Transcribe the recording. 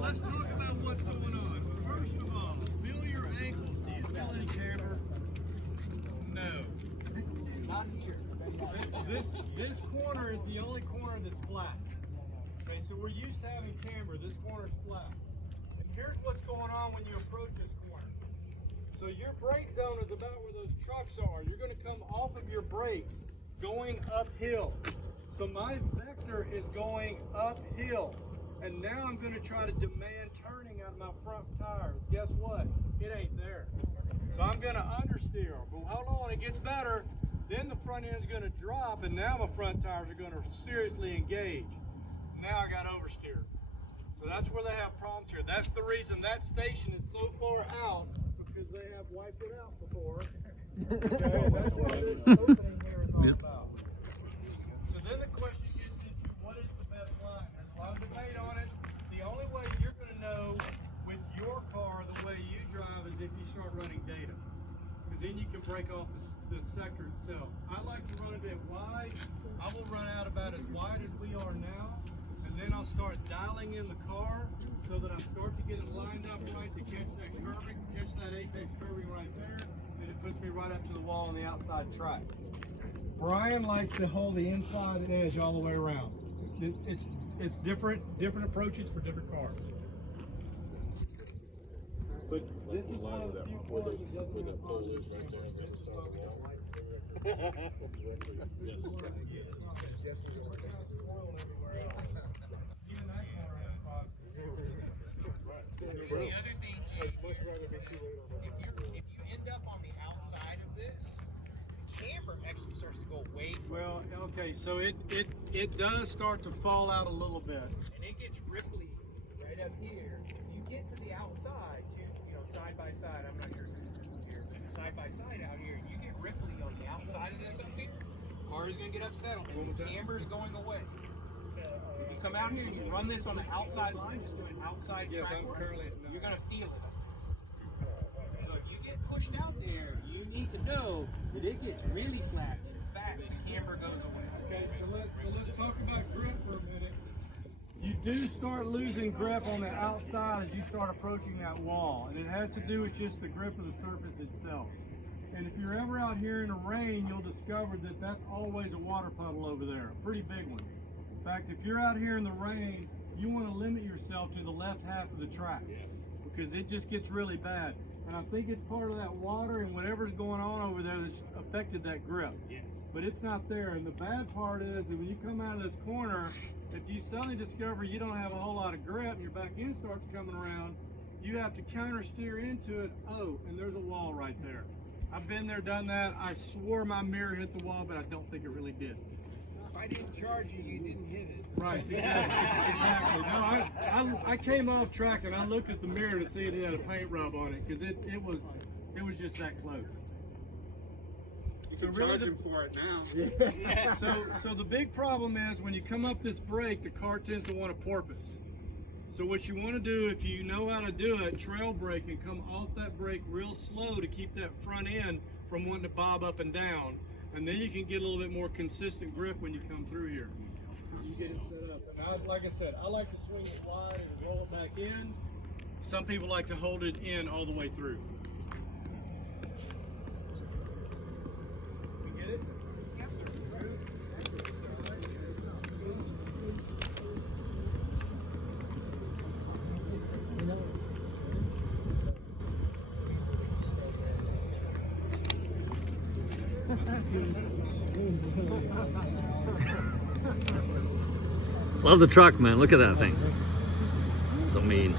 Let's talk about what's going on. First of all, feel your ankles. Do you feel any camber? No. Not here. This corner is the only corner that's flat. Okay, so we're used to having camber. This corner is flat. And here's what's going on when you approach this corner. So your brake zone is about where those trucks are. You're going to come off of your brakes going uphill. So my vector is going uphill. And now I'm going to try to demand turning out of my front tires. Guess what? It ain't there. So I'm going to understeer. But hold on, it gets better. Then the front end is going to drop, and now my front tires are going to seriously engage. Now I got oversteer. So that's where they have problems here. That's the reason that station is so far out, because they have wiped it out before. Okay, that's what this opening here is all about. So then the question gets into what is the best line. There's a lot of debate on it. The only way you're going to know with your car the way you drive is if you start running data. Because then you can break off the sector itself. I like to run a bit wide. I will run out about as wide as we are now, and then I'll start dialing in the car so that I start to get it lined up right to catch that curving, catch that apex curving right there, and it puts me right up to the wall on the outside track. Brian likes to hold the inside edge all the way around. It's different approaches for different cars. But this is one of the few cars that doesn't have pole is right there on the other side of the wall. The other thing, Jake, is that if you end up on the outside of this, the camber actually starts to go away from Well, okay, so it does start to fall out a little bit. and it gets ripply right up here. If you get to the outside, side by side, I'm not sure if it's here, but side by side out here, you get ripply on the outside of this up here, car is going to get upsettled and the camber is going away. If you come out here and you run this on the outside line, just doing outside Yes, track I'm work, currently at 9. you're going to feel it up here. So if you get pushed out there, you need to know that it gets really flat. In fact, the camber goes away. Okay, so let's talk about grip for a minute. You do start losing grip on the outside as you start approaching that wall, and it has to do with just the grip of the surface itself. And if you're ever out here in the rain, you'll discover that that's always a water puddle over there, a pretty big one. In fact, if you're out here in the rain, you want to limit yourself to the left half of the track because it just gets really bad. And I think it's part of that water and whatever's going on over there that's affected that grip. Yes. But it's not there. And the bad part is that when you come out of this corner, if you suddenly discover you don't have a whole lot of grip and your back end starts coming around, you have to counter steer into it. Oh, and there's a wall right there. I've been there, done that. I swore my mirror hit the wall, but I don't think it really did. If I didn't charge you, you didn't hit it. Right, exactly. No, I came off track and I looked at the mirror to see if it had a paint rub on it because it was just that close. You can charge him for it now. Yeah. So the big problem is when you come up this brake, the car tends to want to porpoise. So what you want to do, if you know how to do it, trail brake and come off that brake real slow to keep that front end from wanting to bob up and down. And then you can get a little bit more consistent grip when you come through here. You get it set up. And like I said, I like to swing it wide and roll it back in. Some people like to hold it in all the way through. You get it? Love the truck, man. Look at that thing. So mean.